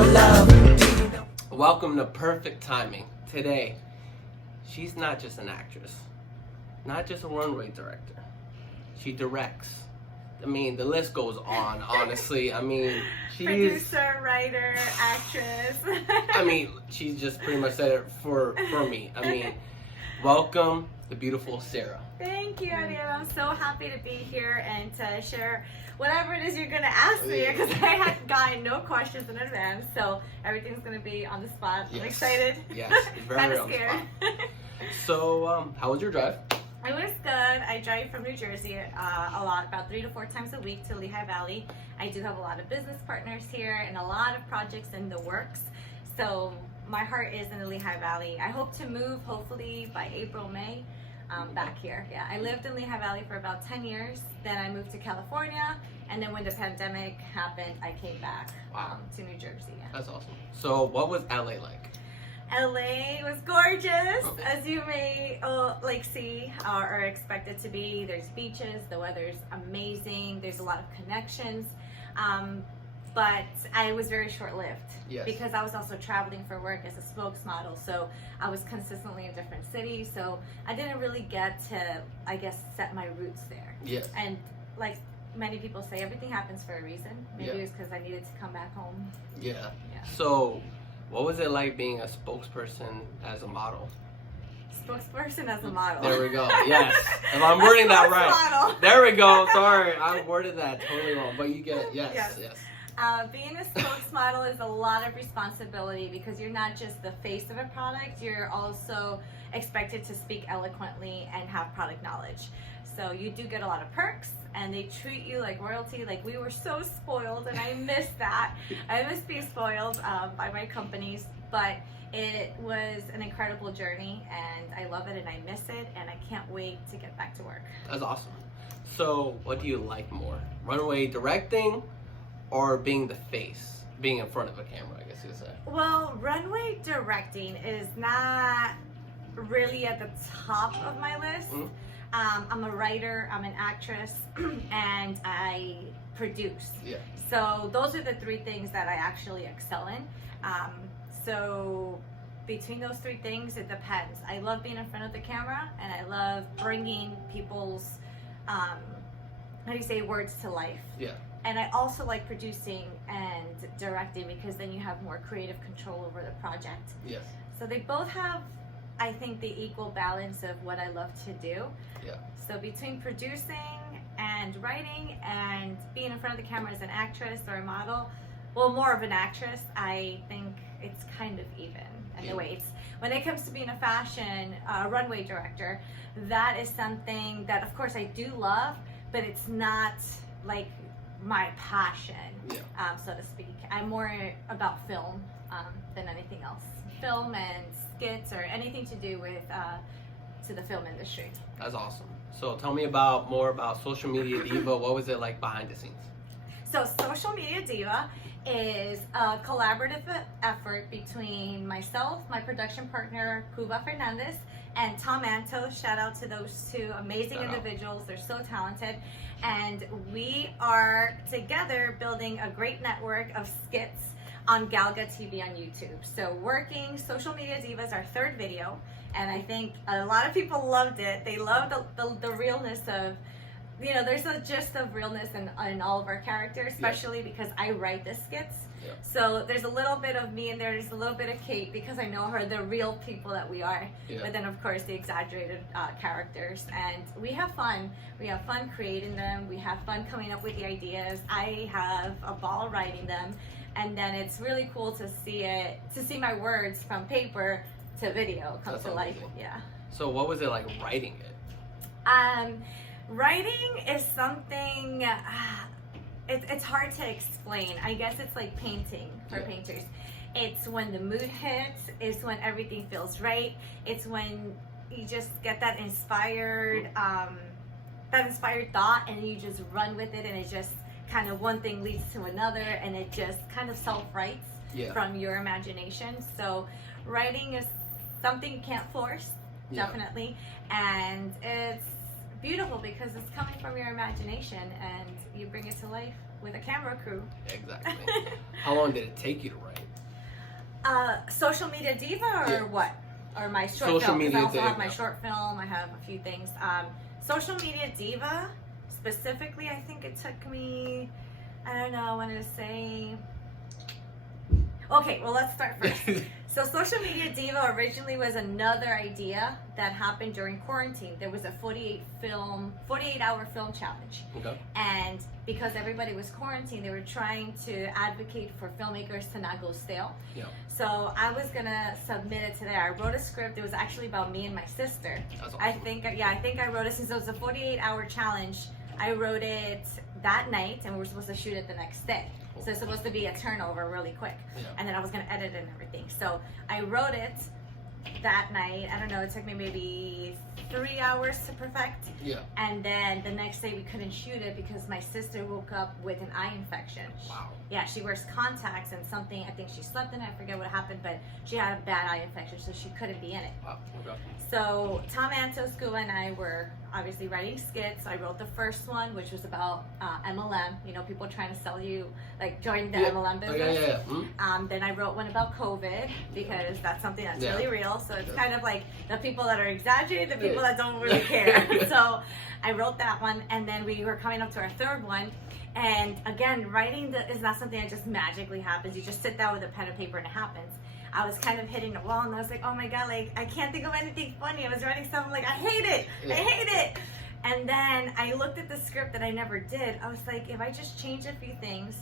no love. Welcome to Perfect Timing. Today, she's not just an actress, not just a runway director. She directs. I mean, the list goes on, honestly. I mean, she's... Producer, writer, actress. I mean, she just pretty much said it for me. I mean, welcome, the beautiful Sarah. Thank you, Ariel. I'm so happy to be here and to share whatever it is you're going to ask me, because I had gotten no questions in advance, so everything's going to be on the spot. Yes. I'm excited. Yes, very kind of on the scared. spot. So, how was your drive? It was good. I drive from New Jersey a lot, about 3 to 4 times a week to Lehigh Valley. I do have a lot of business partners here and a lot of projects in the works. So my heart is in the Lehigh Valley. I hope to move hopefully by April, May back here. Yeah, I lived in Lehigh Valley for about 10 years. Then I moved to California. And then when the pandemic happened, I came back to New Jersey. Yeah. That's awesome. So what was LA like? LA was gorgeous, as you may see or expect it to be. There's beaches, the weather's amazing, there's a lot of connections, but I was very short-lived. Yes. Because I was also traveling for work as a spokesmodel, so I was consistently in different cities, so I didn't really get to, I guess, set my roots there. Yes. And like many people say, everything happens for a reason. Maybe it was because I needed to come back home. Yeah. So what was it like being a spokesperson as a model? Spokesperson as a model. There we go. Yes. If I'm wording that right. Model. There we go. Sorry, I worded that totally wrong. But you get it. Yes. Being a spokesmodel is a lot of responsibility because you're not just the face of a product, you're also expected to speak eloquently and have product knowledge. So you do get a lot of perks, and they treat you like royalty. Like, we were so spoiled, and I miss that. I miss being spoiled by my companies, but it was an incredible journey, and I love it, and I miss it, and I can't wait to get back to work. That's awesome. So what do you like more? Runway directing or being the face? Being in front of a camera, I guess you'd say. Well, runway directing is not really at the top of my list. Mm-hmm. I'm a writer, I'm an actress, and I produce. Yeah. So those are the 3 things that I actually excel in. So between those 3 things, it depends. I love being in front of the camera, and I love bringing people's, words to life. Yeah. And I also like producing and directing, because then you have more creative control over the project. Yes. So they both have, I think, the equal balance of what I love to do. Yeah. So between producing and writing and being in front of the camera as an actress or a model, well, more of an actress, I think it's kind of even in the weights. When it comes to being a fashion runway director, that is something that, of course, I do love, but it's not like my passion, so to speak. I'm more about film than anything else. Film and skits or anything to do with to the film industry. That's awesome. So tell me more about Social Media Diva. What was it like behind the scenes? So Social Media Diva is a collaborative effort between myself, my production partner, Cuba Fernandez, and Tom Anto. Shout out to those 2 amazing individuals. They're so talented. And we are together building a great network of skits on Galga TV on YouTube. So working Social Media Diva is our 3rd video, and I think a lot of people loved it. They loved the realness of, there's a gist of realness in all of our characters, especially because I write the skits. Yeah. So there's a little bit of me in there, there's a little bit of Kate, because I know her, the real people that we are. Yeah. But then, of course, the exaggerated characters. And we have fun. We have fun creating them. We have fun coming up with the ideas. I have a ball writing them. And then it's really cool to see my words from paper to video come to life. Yeah. So what was it like writing it? Writing is something, it's hard to explain. I guess it's like painting for painters. It's when the mood hits, it's when everything feels right. It's when you just get that inspired thought, and you just run with it, and it just kind of one thing leads to another, and it just kind of self-writes from your imagination. So writing is something you can't force, definitely, and it's beautiful because it's coming from your imagination, and you bring it to life with a camera crew. Exactly. How long did it take you to write? Social Media Diva or what? Or my short Social film? Because I Media also have my Diva. short film. I have a few things. Social Media Diva, specifically, I think it took me, I don't know, I want to say. Okay, well, let's start first. So Social Media Diva originally was another idea that happened during quarantine. There was a 48-hour film challenge. Okay. And because everybody was quarantined, they were trying to advocate for filmmakers to not go stale. Yeah. So I was gonna submit it today. I wrote a script. It was actually about me and my sister. That's awesome. I think I wrote it since it was a 48-hour challenge. I wrote it that night, and we were supposed to shoot it the next day. So it's supposed to be a turnover really quick. Yeah. And then I was going to edit it and everything. So I wrote it that night. I don't know, it took me maybe 3 hours to perfect. Yeah. And then the next day we couldn't shoot it because my sister woke up with an eye infection. Wow. Yeah, she wears contacts and something, I think she slept in it, I forget what happened, but she had a bad eye infection, so she couldn't be in it. Wow. Okay. So Tom Antos, Scuba, and I were obviously writing skits. I wrote the first one, which was about MLM, you know, people trying to sell you, like join the MLM business. Yeah. Mm-hmm. Then I wrote one about COVID because that's something that's Yeah. really real. So it's Yeah. kind of like the people that are exaggerating, the people that don't really care. So I wrote that one, and then we were coming up to our third one. And again, writing is not something that just magically happens. You just sit down with a pen and paper and it happens. I was kind of hitting the wall, and I was like, oh my God, like, I can't think of anything funny. I was writing something like, I hate it. Yeah. I hate it. And then I looked at the script that I never did. I was like, if I just change a few things,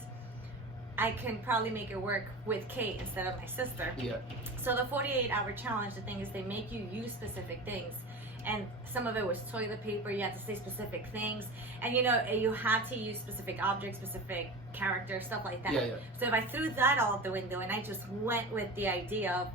I can probably make it work with Kate instead of my sister. Yeah. So the 48-hour challenge, the thing is they make you use specific things. And some of it was toilet paper, you had to say specific things. And you know, you had to use specific objects, specific characters, stuff like that. Yeah. So if I threw that all out the window and I just went with the idea of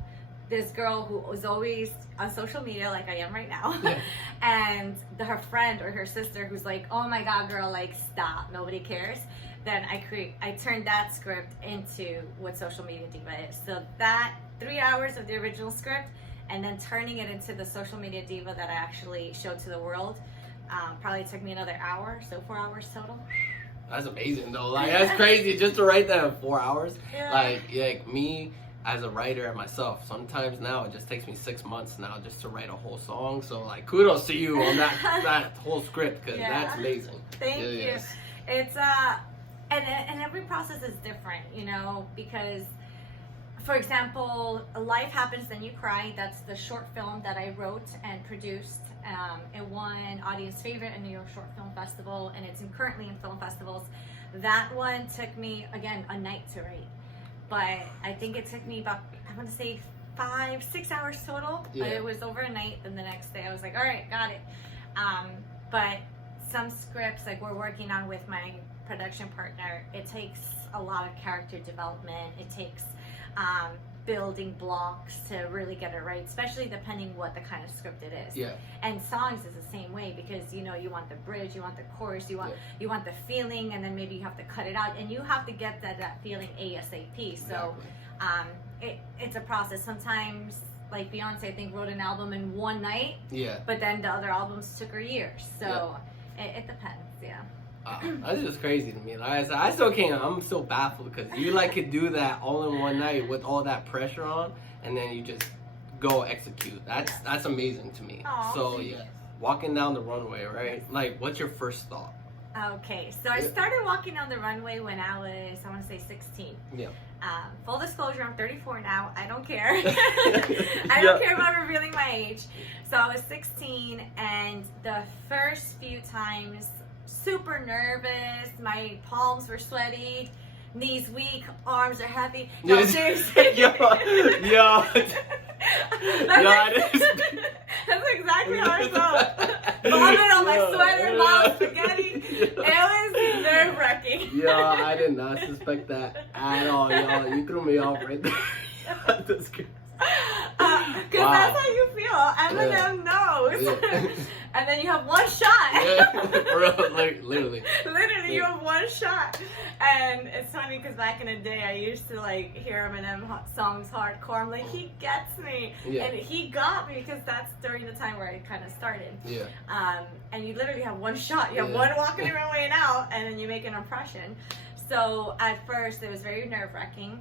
this girl who was always on social media like I am right now, Yeah. and her friend or her sister who's like, oh my God, girl, like stop, nobody cares. Then I turned that script into what Social Media Diva is. So that 3 hours of the original script, and then turning it into the Social Media Diva that I actually showed to the world, probably took me another hour, so 4 hours total. That's amazing though. Like that's crazy just to write that in 4 hours. Yeah. Like me as a writer myself, sometimes now it just takes me 6 months now just to write a whole song. So like kudos to you on that whole script, because that's amazing. Thank you. Yes. It's and every process is different, you know, because for example, Life Happens Then You Cry, that's the short film that I wrote and produced. It won audience favorite in New York Short Film Festival, and it's currently in film festivals. That one took me, again, a night to write. But I think it took me about, I want to say 5-6 hours total. Yeah. But it was over a night, then the next day I was like, all right, got it. But some scripts, like we're working on with my production partner, it takes a lot of character development. It takes building blocks to really get it right, especially depending what the kind of script it is. Yeah. And songs is the same way, because you know you want the bridge, you want the chorus, you want the feeling, and then maybe you have to cut it out, and you have to get that feeling ASAP. So it's a process. Sometimes, like Beyonce, I think wrote an album in one night. Yeah. But then the other albums took her years. So it depends. Yeah. That's just crazy to me. Like I still can't. I'm still baffled because you like could do that all in one night with all that pressure on, and then you just go execute. That's amazing to me. Aww. So walking down the runway, right? Like, what's your first thought? Okay, so I started walking down the runway when I want to say 16. Yeah. Full disclosure, I'm 34 now. I don't care. I don't care about revealing my age. So I was 16, and the first few times, super nervous. My palms were sweaty, knees weak, arms are heavy. No, seriously. That's exactly how I felt. Vomit on my sweater, mouth, spaghetti. It was nerve-wracking. I did not suspect that at all, y'all. You threw me off right there. That's good. Because that's how you feel. Eminem knows. And then you have one shot. Like literally. Literally, you have one shot. And it's funny because back in the day, I used to like hear Eminem songs hardcore. I'm like, he gets me. And he got me because that's during the time where I kind of started. And you literally have one shot. You have one walking the runway and out, and then you make an impression. So at first, it was very nerve-wracking.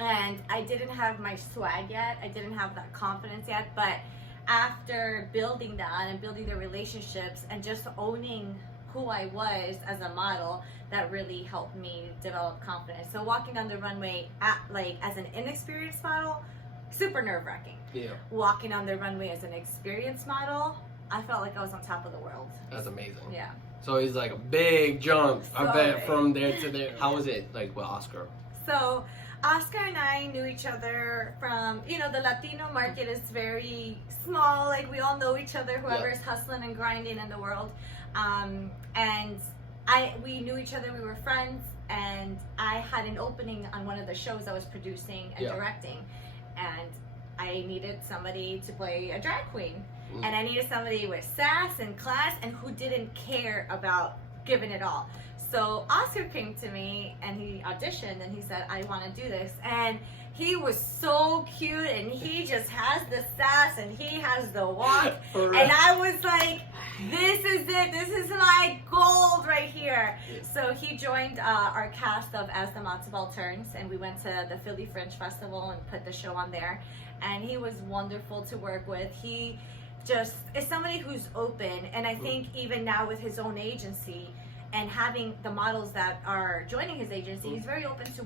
And I didn't have my swag yet. I didn't have that confidence yet. But after building that and building the relationships and just owning who I was as a model, that really helped me develop confidence. So walking down the runway as an inexperienced model, super nerve-wracking. Yeah. Walking on the runway as an experienced model, I felt like I was on top of the world. That's amazing. Yeah. So it's like a big jump, I So bet, big. from there to there. How was it, like, with Oscar? So Oscar and I knew each other from, the Latino market is very small. Like, we all know each other, whoever's hustling and grinding in the world. And we knew each other, we were friends, and I had an opening on one of the shows I was producing and directing. And I needed somebody to play a drag queen. And I needed somebody with sass and class and who didn't care about giving it all. So Oscar came to me and he auditioned and he said, I want to do this. And he was so cute and he just has the sass and he has the walk. And I was like, this is it. This is my gold right here. Yeah. So he joined our cast of As the Matzo Ball Turns, and we went to the Philly Fringe Festival and put the show on there. And he was wonderful to work with. He just is somebody who's open, and I think even now with his own agency and having the models that are joining his agency, he's very open to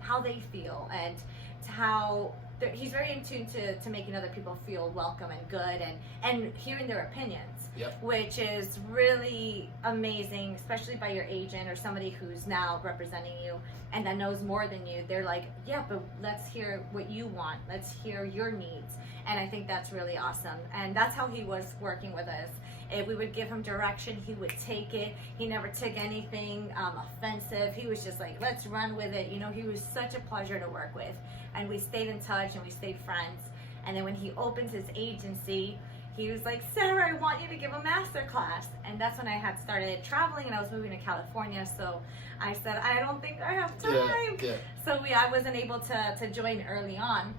how they feel and to how he's very in tune to making other people feel welcome and good and hearing their opinions, which is really amazing, especially by your agent or somebody who's now representing you and that knows more than you. They're like, yeah, but let's hear what you want. Let's hear your needs. And I think that's really awesome. And that's how he was working with us. If we would give him direction, he would take it. He never took anything offensive. He was just like, let's run with it. He was such a pleasure to work with. And we stayed in touch and we stayed friends. And then when he opened his agency, he was like, Sarah, I want you to give a master class. And that's when I had started traveling and I was moving to California. So I said, I don't think I have time. So I wasn't able to join early on.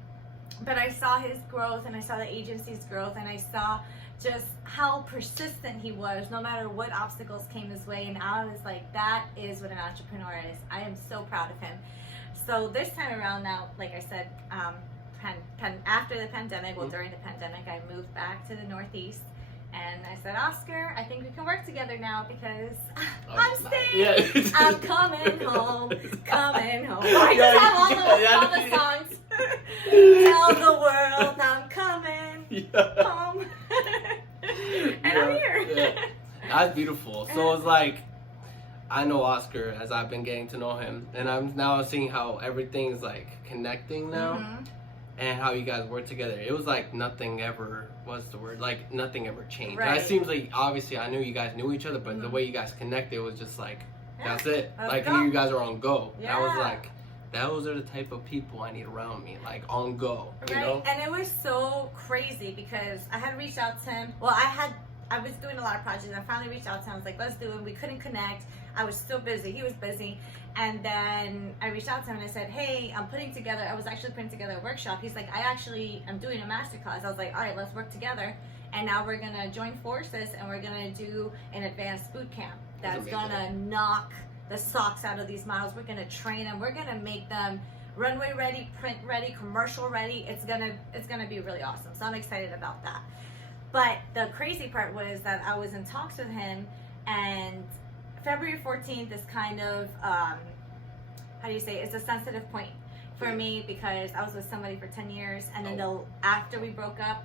But I saw his growth and I saw the agency's growth and I saw just how persistent he was no matter what obstacles came his way. And I was like, that is what an entrepreneur is. I am so proud of him. So this time around now, like I said, after the pandemic, during the pandemic, I moved back to the Northeast. And I said, Oscar, I think we can work together now because I'm staying. I'm coming home, coming home. I just have all the songs. Tell the world I'm coming home. And I'm here. That's beautiful. So it's like, I know Oscar as I've been getting to know him, and I'm now seeing how everything's like connecting now, and how you guys work together. It was like nothing ever, like nothing ever changed. Right. It seems like, obviously I knew you guys knew each other, but the way you guys connected was just like, that's it. Like, and you guys are on go. Yeah. And I was like, those are the type of people I need around me, like on go, you know? And it was so crazy because I had reached out to him. Well, I was doing a lot of projects and I finally reached out to him. I was like, let's do it. We couldn't connect. I was still busy. He was busy. And then I reached out to him and I said, hey, I was actually putting together a workshop. He's like, I'm doing a masterclass. I was like, all right, let's work together. And now we're going to join forces and we're going to do an advanced boot camp that's going to knock the socks out of these models. We're going to train them. We're going to make them runway ready, print ready, commercial ready. It's going to be really awesome. So I'm excited about that. But the crazy part was that I was in talks with him, and February 14th is kind of, it's a sensitive point for me because I was with somebody for 10 years, and then after we broke up,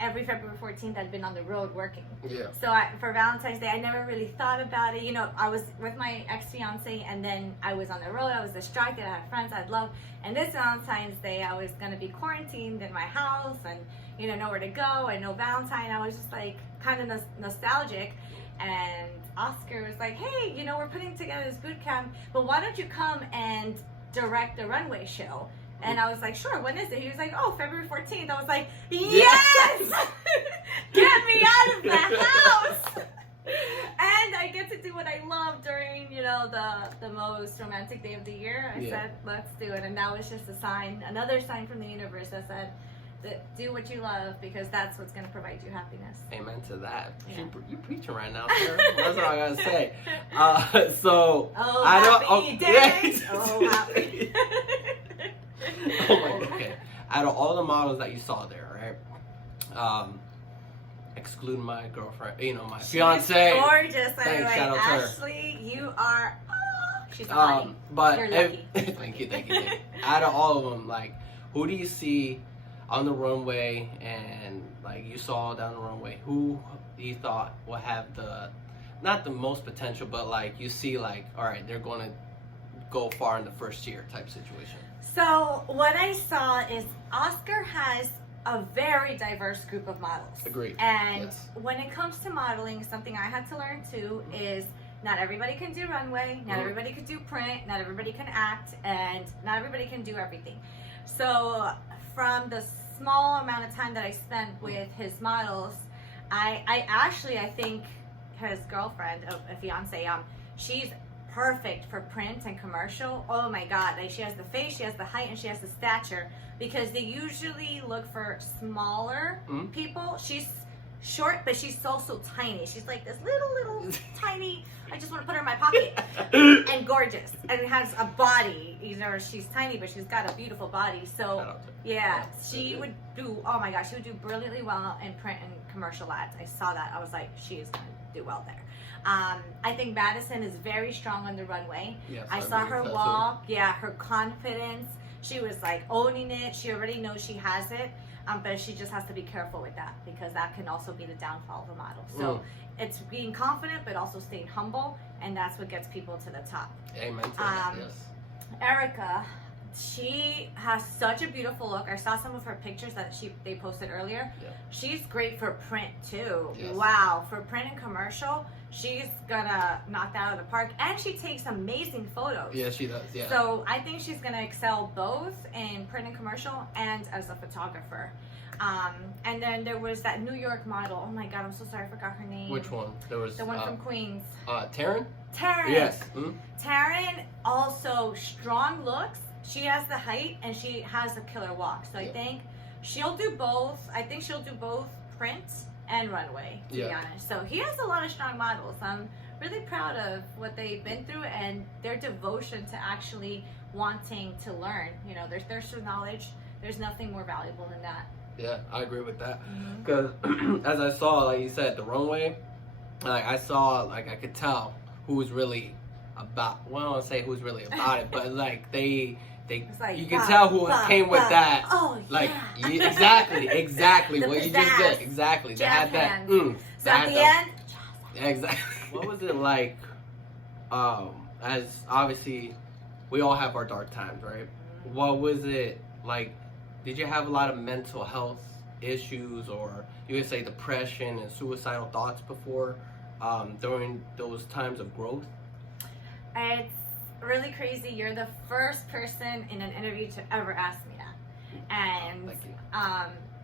every February 14th I'd been on the road working. Yeah. So for Valentine's Day, I never really thought about it. I was with my ex-fiance, and then I was on the road. I was distracted. I had friends I'd love. And this Valentine's Day, I was going to be quarantined in my house and, nowhere to go and no Valentine. I was just like kind of nostalgic. And Oscar was like, hey, we're putting together this boot camp, but why don't you come and direct the runway show? And I was like, sure, when is it? He was like, February 14th. I was like, yes! Get me out of the house! And I get to do what I love during, the most romantic day of the year. I said, let's do it. And that was just a sign, another sign from the universe that said, do what you love because that's what's going to provide you happiness. Amen to that. Yeah. You're preaching right now, sir. That's all I got to say. I happy days. Yeah. Oh, happy. out of all the models that you saw there, right? Excluding my girlfriend, my fiance. Gorgeous, by the way. Shout out to her. Ashley, you are. She's a honey. But you're lucky. thank you. Out of all of them, like, who do you see on the runway, and like you saw down the runway, who you thought will have not the most potential, but like you see, like, all right, they're going to go far in the first year type situation? So what I saw is Oscar has a very diverse group of models. Agreed. And yes. when it comes to modeling, something I had to learn too is not everybody can do runway, not everybody can do print, not everybody can act, and not everybody can do everything. So from the small amount of time that I spent with his models, I think his girlfriend, a fiance, she's perfect for print and commercial. Oh my God, like she has the face, she has the height, and she has the stature, because they usually look for smaller people. She's short, but she's also tiny. She's like this little tiny, I just want to put her in my pocket, and gorgeous, and has a body. She's tiny, but she's got a beautiful body. So yeah, she would do, oh my gosh, she would do brilliantly well in print and commercial ads. I saw that. I was like, she is going to do well there. I think Madison is very strong on the runway. Yes, I saw her walk. Yeah, her confidence. She was like owning it. She already knows she has it. But she just has to be careful with that, because that can also be the downfall of a model. So it's being confident, but also staying humble, and that's what gets people to the top. Amen to that, yes. Erica, she has such a beautiful look. I saw some of her pictures that they posted earlier. Yeah. She's great for print too. Yes. Wow, for print and commercial, she's gonna knock that out of the park, and she takes amazing photos. Yeah, she does. Yeah. So I think she's gonna excel both in print and commercial and as a photographer. And then there was that New York model. Oh my God, I'm so sorry, I forgot her name. Which one? There was the one from Queens. Taryn. Yes. Mm-hmm. Taryn, also strong looks. She has the height and she has a killer walk. So I think she'll do both. I think she'll do both print and runway, to be honest. So he has a lot of strong models. I'm really proud of what they've been through and their devotion to actually wanting to learn. There's thirst for knowledge. There's nothing more valuable than that. Yeah, I agree with that. Because as I saw, like you said, the runway, like I saw, like I could tell who was really about. Well, I don't want to say who's really about it, but like they like, you can tell who came with that. Oh, like yeah. exactly what you just did. Exactly, they had that. So at the end, exactly. What was it like? As obviously, we all have our dark times, right? What was it like? Did you have a lot of mental health issues, or you would say depression and suicidal thoughts before, during those times of growth? It's really crazy. You're the first person in an interview to ever ask me that, and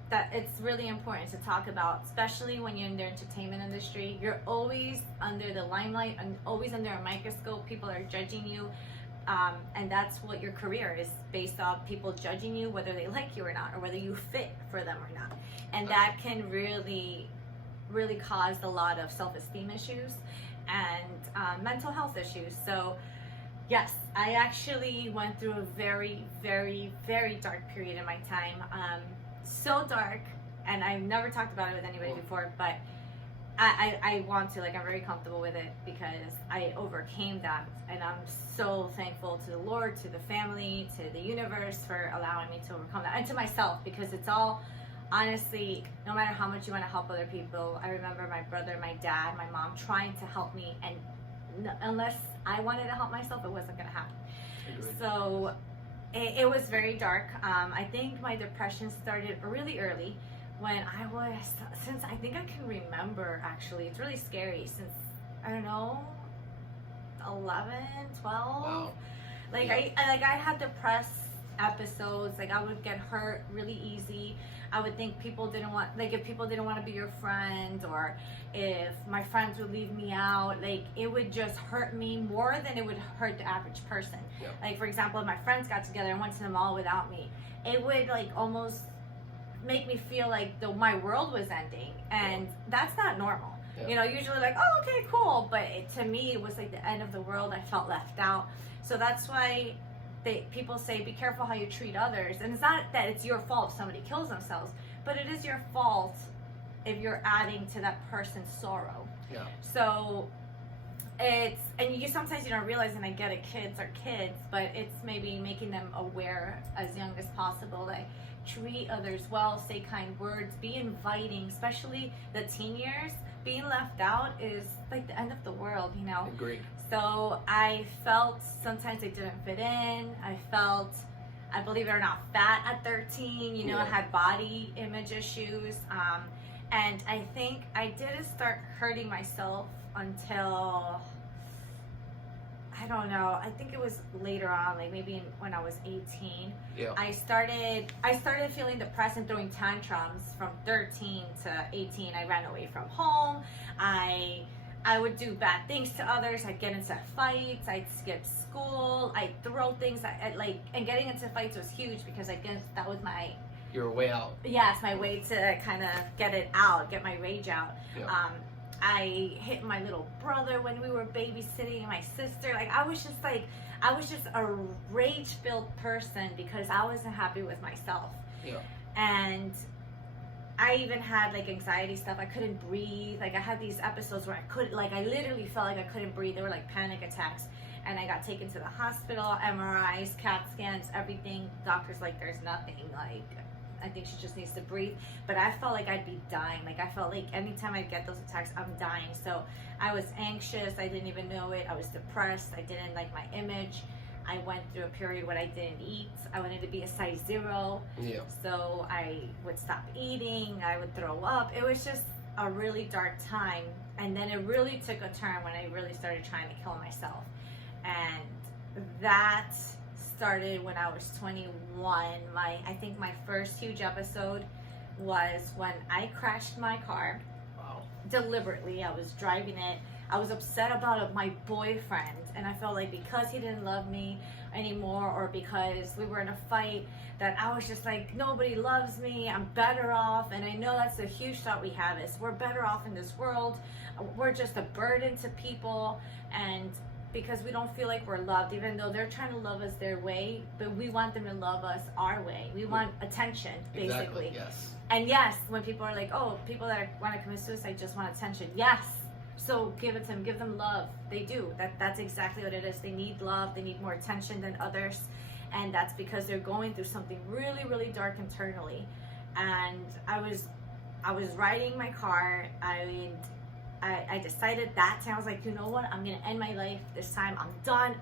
that it's really important to talk about, especially when you're in the entertainment industry. You're always under the limelight and always under a microscope. People are judging you. And that's what your career is based off, people judging you, whether they like you or not, or whether you fit for them or not. And that can really, really cause a lot of self-esteem issues and mental health issues. So yes, I actually went through a very, very, very dark period in my time. So dark, and I've never talked about it with anybody before, but I want to, like, I'm very comfortable with it because I overcame that, and I'm so thankful to the Lord, to the family, to the universe for allowing me to overcome that, and to myself, because it's all, honestly, no matter how much you want to help other people. I remember my brother, my dad, my mom trying to help me, and unless I wanted to help myself, it wasn't going to happen. So it was very dark. I think my depression started really early. When I think I can remember, actually, it's really scary, since, I don't know, 11, 12. Wow. Like, I had depressed episodes. Like, I would get hurt really easy. I would think people didn't want, like, if people didn't want to be your friend, or if my friends would leave me out, like, it would just hurt me more than it would hurt the average person. Yep. Like, for example, if my friends got together and went to the mall without me, it would, like, almost make me feel like my world was ending, and that's not normal. Usually, like, oh, okay, cool, but to me it was like the end of the world. I felt left out. So that's why people say, be careful how you treat others. And it's not that it's your fault if somebody kills themselves, but it is your fault if you're adding to that person's sorrow. Yeah. So and you sometimes you don't realize, and I get it, kids are kids, but it's maybe making them aware as young as possible that treat others well, say kind words, be inviting, especially the teen years. Being left out is like the end of the world, you know? Agreed. So I felt sometimes I didn't fit in. I believe it or not, fat at 13, you know, I had body image issues. And I think I didn't start hurting myself until, I don't know, I think it was later on, like maybe when I was 18. Yeah. I started feeling depressed and throwing tantrums from 13 to 18. I ran away from home. I would do bad things to others. I'd get into fights. I'd skip school. I'd throw things. And getting into fights was huge because I guess that was Your way out. Yes, my way to kind of get it out, get my rage out. Yeah. I hit my little brother when we were babysitting, my sister. I was just a rage-filled person because I wasn't happy with myself. Yeah. And I even had anxiety stuff. I couldn't breathe. I had these episodes where I literally felt like I couldn't breathe. They were like panic attacks. And I got taken to the hospital, MRIs, CAT scans, everything. Doctors there's nothing. I think she just needs to breathe. But I felt like I'd be dying. I felt like anytime I get those attacks, I'm dying. So I was anxious. I didn't even know it. I was depressed. I didn't like my image. I went through a period when I didn't eat. I wanted to be a size 0. Yeah. So I would stop eating. I would throw up. It was just a really dark time. And then it really took a turn when I really started trying to kill myself. And that started when I was 21. I think my first huge episode was when I crashed my car. Wow. Deliberately. I was driving it. I was upset about my boyfriend, and I felt like because he didn't love me anymore, or because we were in a fight, that I was just like, nobody loves me, I'm better off. And I know that's a huge thought we have, is we're better off in this world, we're just a burden to people, and because we don't feel like we're loved, even though they're trying to love us their way, but we want them to love us our way. We want attention, basically. Exactly, yes. And yes, when people are like, oh, people that want to commit suicide just want attention. Yes. So give it to them, give them love. They do. That's exactly what it is. They need love. They need more attention than others. And that's because they're going through something really, really dark internally. And I was riding my car. I decided that time, I was like, you know what? I'm going to end my life this time. I'm done.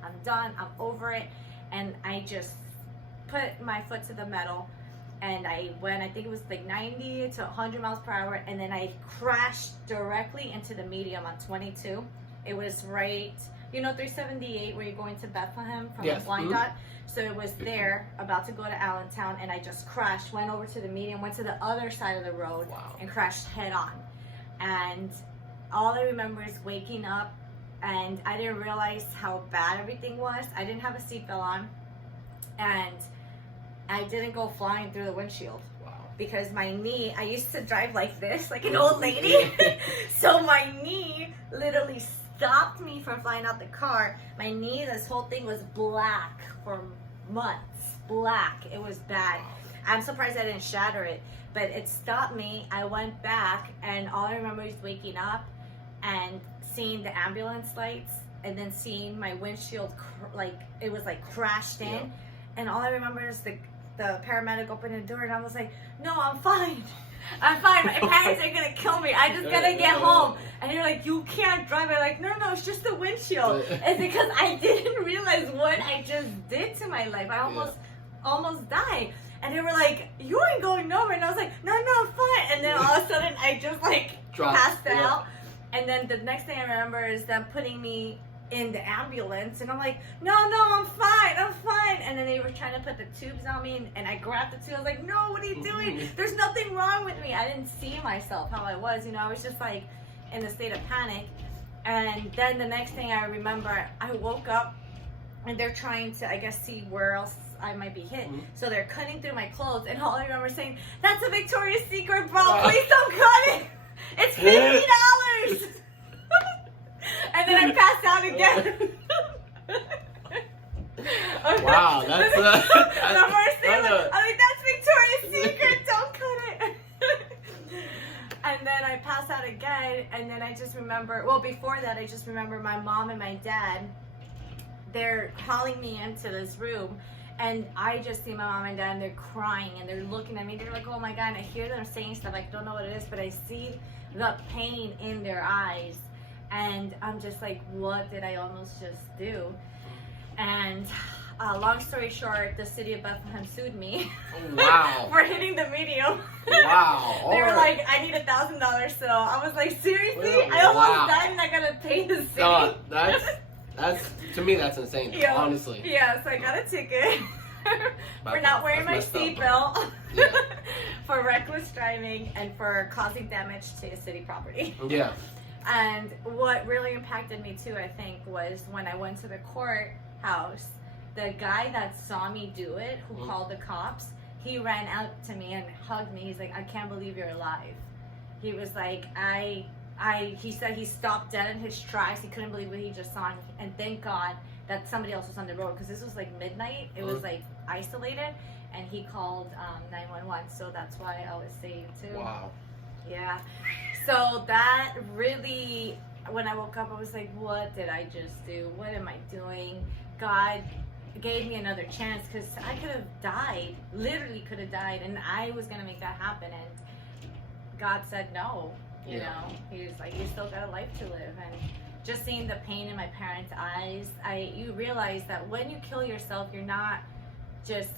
I'm over it. And I just put my foot to the metal. And I went, I think it was 90 to 100 miles per hour. And then I crashed directly into the medium on 22. It was right, 378 where you're going to Bethlehem from the Blind Dot. So it was there, about to go to Allentown. And I just crashed, went over to the medium, went to the other side of the road. Wow. And crashed head on. And all I remember is waking up. And I didn't realize how bad everything was. I didn't have a seatbelt on. And I didn't go flying through the windshield. Wow. Because my knee, I used to drive like this, like an old lady. So my knee literally stopped me from flying out the car. My knee, this whole thing was black for months. Black. It was bad. I'm surprised I didn't shatter it. But it stopped me. I went back, and all I remember is waking up and seeing the ambulance lights, and then seeing my windshield, it was crashed in. Yeah. And all I remember is the paramedic opened the door, and I was like, no, I'm fine. I'm fine. My parents are going to kill me. I just got to get home. And they're like, you can't drive. I'm like, no, it's just the windshield. It's because I didn't realize what I just did to my life. I almost died. And they were like, you ain't going nowhere. And I was like, no, I'm fine. And then all of a sudden, I just passed out. And then the next thing I remember is them putting me in the ambulance, and I'm like, no, I'm fine. And then they were trying to put the tubes on me, and I grabbed the tube. I was like, no, what are you doing? There's nothing wrong with me. I didn't see myself how I was, I was just in a state of panic. And then the next thing I remember, I woke up, and they're trying to, I guess, see where else I might be hit. So they're cutting through my clothes, and all I remember saying, that's a Victoria's Secret bra, please don't cut it. It's $50. And then I passed out again. Wow, that's the first thing. that's I'm like, that's Victoria's Secret. Don't cut it. And then I pass out again, and then I just remember. Well, before that, I just remember my mom and my dad. They're calling me into this room, and I just see my mom and dad, and they're crying, and they're looking at me. They're like, "Oh my God!" And I hear them saying stuff. I don't know what it is, but I see the pain in their eyes, and I'm just like, "What did I almost just do?" And long story short, the city of Bethlehem sued me. Wow. For hitting the medium. Wow. They were Alright. like, "I need $1,000." So I was like, "Seriously? Well, I almost wow. died, and I gotta pay the city." No, that's to me that's insane. Yeah. Honestly. Yeah, so I got a ticket for not wearing my That's messed seatbelt, Yeah. for reckless driving, and for causing damage to city property. Yeah. And what really impacted me too, I think, was when I went to the courthouse, the guy that saw me do it, who called the cops, he ran out to me and hugged me. He's like, "I can't believe you're alive." He was like, he said he stopped dead in his tracks. He couldn't believe what he just saw. And thank God that somebody else was on the road, because this was like midnight. It was like isolated, and he called 911. So that's why I was saved too. Wow. Yeah. So that really, when I woke up, I was like, what did I just do? What am I doing? God gave me another chance, because I could have died, literally could have died, and I was going to make that happen. And God said no. You know, he was like, "You still got a life to live." And just seeing the pain in my parents' eyes, you realize that when you kill yourself, you're not just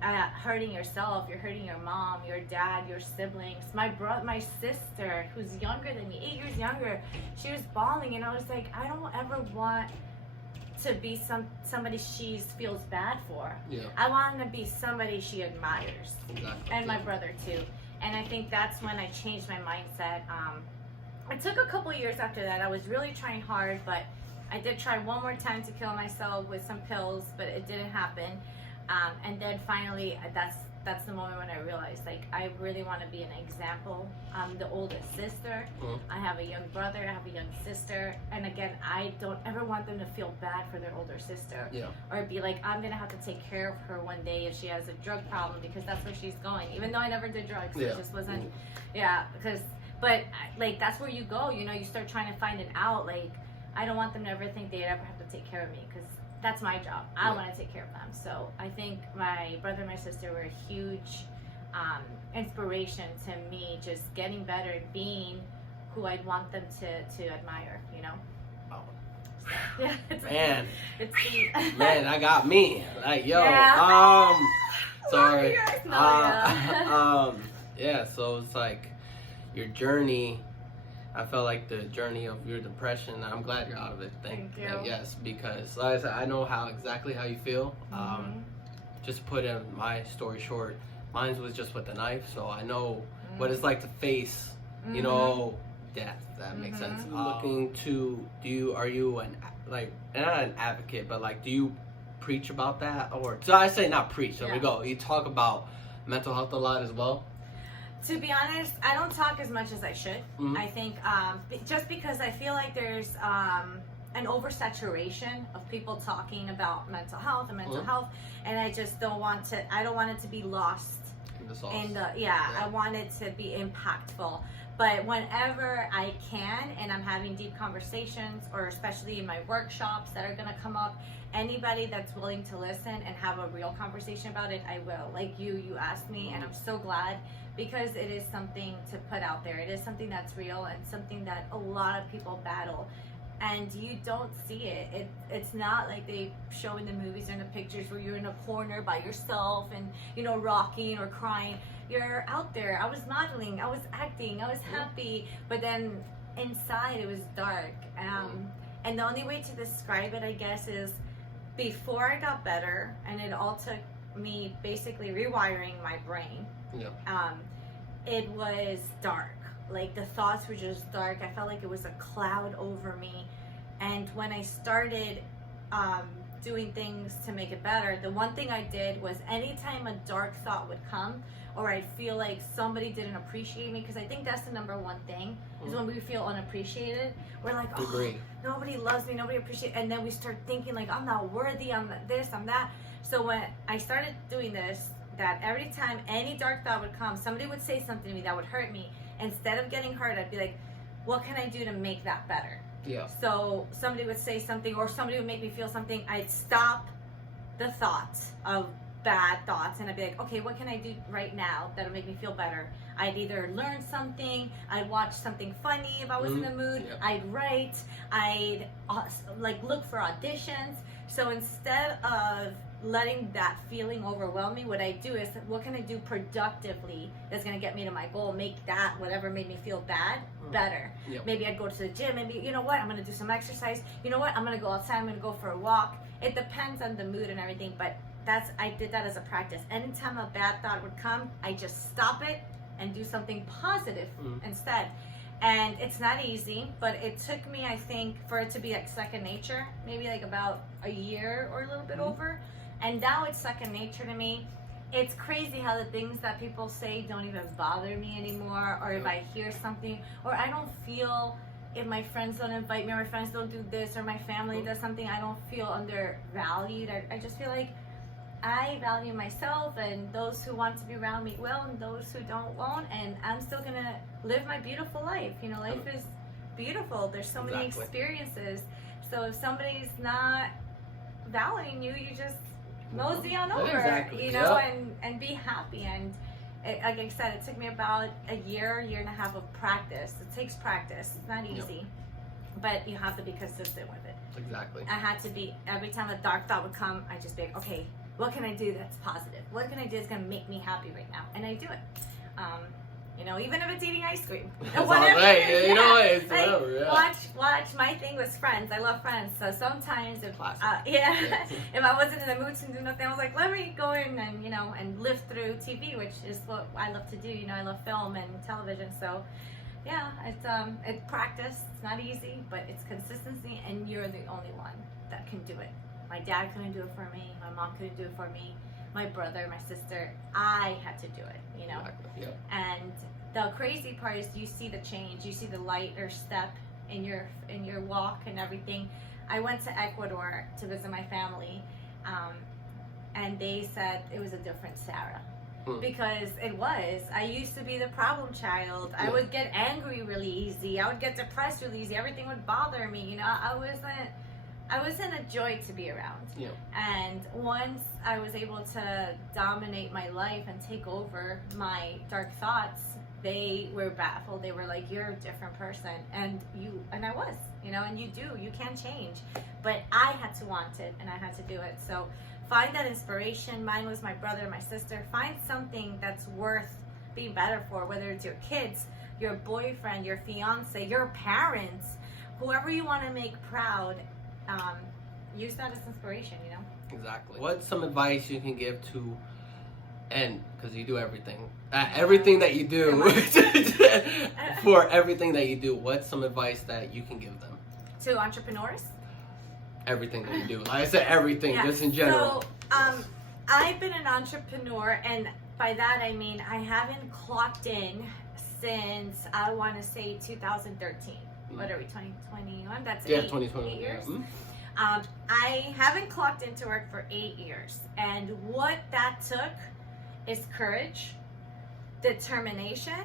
hurting yourself. You're hurting your mom, your dad, your siblings. My sister, who's younger than me, 8 years younger, she was bawling, and I was like, I don't ever want to be somebody she feels bad for. Yeah. I want to be somebody she admires. Exactly. And my brother too. And I think that's when I changed my mindset. It took a couple years after that. I was really trying hard, but I did try one more time to kill myself with some pills, but it didn't happen. And then finally, that's the moment when I realized, like, I really want to be an example. I'm the oldest sister. I have a young brother. I have a young sister. And again, I don't ever want them to feel bad for their older sister. Yeah. Or be like, I'm going to have to take care of her one day if she has a drug problem, because that's where she's going. Even though I never did drugs. Yeah. It just wasn't, but like, that's where you go. You know, you start trying to find an out. Like, I don't want them to ever think they'd ever have to take care of me, because that's my job. I want to take care of them. So I think my brother and my sister were a huge inspiration to me, just getting better and being who I'd want them to admire, you know? Oh. Yeah, Man. It's sweet. Man, I got me. Like, yo. Yeah. Sorry. Love you guys. Yeah, so it's like your journey. I felt like the journey of your depression. I'm glad you're out of it. Thank you. Yes, because like I said, I know exactly how you feel. Just put in my story short, mine was just with a knife, so I know what it's like to face, you know, death. That makes sense. Looking to, are you not an advocate, but like, do you preach about that? Or, so I say not preach, there we go. You talk about mental health a lot as well? To be honest, I don't talk as much as I should. I think just because I feel like there's an oversaturation of people talking about mental health and mental health, and I just don't want it to be lost in the I want it to be impactful. But whenever I can, and I'm having deep conversations, or especially in my workshops that are going to come up, anybody that's willing to listen and have a real conversation about it, I will. Like you asked me, and I'm so glad, because it is something to put out there. It is something that's real, and something that a lot of people battle. And you don't see it. It's not like they show in the movies or in the pictures where you're in a corner by yourself and, you know, rocking or crying. You're out there. I was modeling, I was acting, I was happy, but then inside it was dark. And the only way to describe it, I guess, is before I got better, and it all took me basically rewiring my brain. It was dark. Like, the thoughts were just dark. I felt like it was a cloud over me. And when I started doing things to make it better, the one thing I did was anytime a dark thought would come, or I'd feel like somebody didn't appreciate me, because I think that's the number one thing, is when we feel unappreciated. We're like, oh, nobody loves me, nobody appreciates, and then we start thinking like, I'm not worthy, I'm not this, I'm that. So when I started doing this, that every time any dark thought would come, somebody would say something to me that would hurt me. Instead of getting hurt, I'd be like, what can I do to make that better? Yeah. So somebody would say something, or somebody would make me feel something, I'd stop the thoughts of bad thoughts, and I'd be like, okay, what can I do right now that'll make me feel better? I'd either learn something, I'd watch something funny if I was in the mood, I'd write, I'd like look for auditions. So instead of letting that feeling overwhelm me, what I do is, what can I do productively that's going to get me to my goal, make that whatever made me feel bad better. Maybe I'd go to the gym, maybe, you know what, I'm going to do some exercise, you know what, I'm going to go outside, I'm going to go for a walk. It depends on the mood and everything, but I did that as a practice. Anytime a bad thought would come, I just stop it and do something positive instead. And it's not easy, but it took me, I think, for it to be like second nature, maybe like about a year or a little bit over. And now it's second nature to me. It's crazy how the things that people say don't even bother me anymore, or if I hear something, or I don't feel, if my friends don't invite me, or my friends don't do this, or my family does something, I don't feel undervalued. I just feel like I value myself, and those who want to be around me will, and those who don't won't, and I'm still gonna live my beautiful life. You know, life is beautiful. There's so many experiences. So if somebody's not valuing you, you just mosey on over, you know, and be happy. And like I said, it took me about a year and a half of practice. It takes practice. It's not easy, but you have to be consistent with it. Exactly. I had to be, every time a dark thought would come, I'd just be like, okay, what can I do that's positive? What can I do that's going to make me happy right now? And I do it. You know, even if it's eating ice cream. Whatever. You know, it's whatever, Watch. My thing was Friends. I love Friends. So sometimes if if I wasn't in the mood to do nothing, I was like, let me go in and, you know, and live through TV, which is what I love to do. You know, I love film and television. So yeah, it's practice. It's not easy, but it's consistency, and you're the only one that can do it. My dad couldn't do it for me. My mom couldn't do it for me. My brother, my sister, I had to do it, you know. And the crazy part is you see the change. You see the lighter step in your walk and everything. I went to Ecuador to visit my family, and they said it was a different Sarah. Because it was. I used to be the problem child. I would get angry really easy. I would get depressed really easy. Everything would bother me. You know, I wasn't a joy to be around. And once I was able to dominate my life and take over my dark thoughts, they were baffled. They were like, you're a different person. And I was, you know, and you can change. But I had to want it, and I had to do it. So find that inspiration. Mine was my brother, my sister. Find something that's worth being better for, whether it's your kids, your boyfriend, your fiance, your parents, whoever you want to make proud. Use that as inspiration, you know? Exactly. What's some advice you can give to, and because you do everything, everything that you do, for everything that you do, what's some advice that you can give them? To entrepreneurs? Everything that you do. Like I said, everything, just in general. So, I've been an entrepreneur, and by that I mean I haven't clocked in since, I want to say, 2013. What are we, 2021? That's 2021. 8 years. I haven't clocked into work for 8 years. And what that took is courage, determination,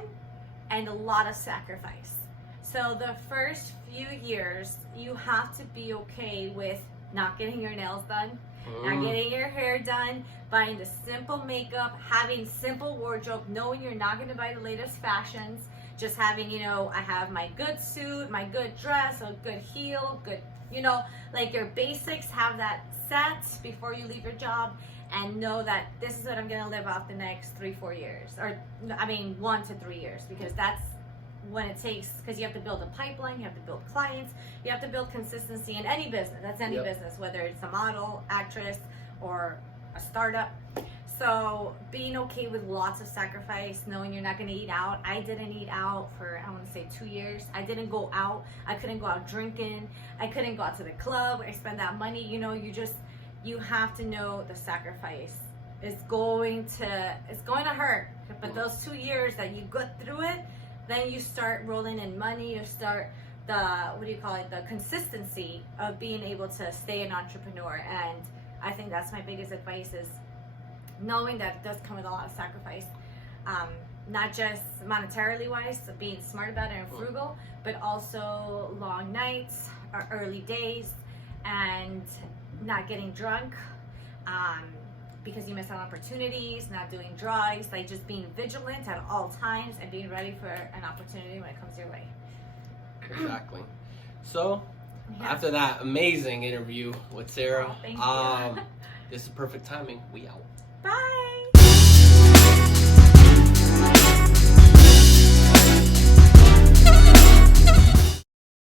and a lot of sacrifice. So the first few years, you have to be okay with not getting your nails done, not getting your hair done, buying the simple makeup, having simple wardrobe, knowing you're not going to buy the latest fashions, just having, you know, I have my good suit, my good dress, a good heel, good, you know, like your basics, have that set before you leave your job, and know that this is what I'm going to live off the next 3-4 years, or I mean 1 to 3 years, because that's when it takes, because you have to build a pipeline, you have to build clients, you have to build consistency in any business. That's any business, whether it's a model, actress, or a startup. So being okay with lots of sacrifice, knowing you're not going to eat out. I didn't eat out for, I want to say 2 years. I didn't go out. I couldn't go out drinking. I couldn't go out to the club. I spent that money. You know, you have to know the sacrifice is going to hurt. But those 2 years that you go through it, then you start rolling in money. You start the consistency of being able to stay an entrepreneur. And I think that's my biggest advice, is knowing that it does come with a lot of sacrifice. Not just monetarily wise, so being smart about it and frugal, but also long nights or early days, and not getting drunk because you miss out on opportunities, not doing drugs, like just being vigilant at all times and being ready for an opportunity when it comes your way. Exactly. So, Yeah. after that amazing interview with Sarah, Oh, thank you. this is perfect timing. We out.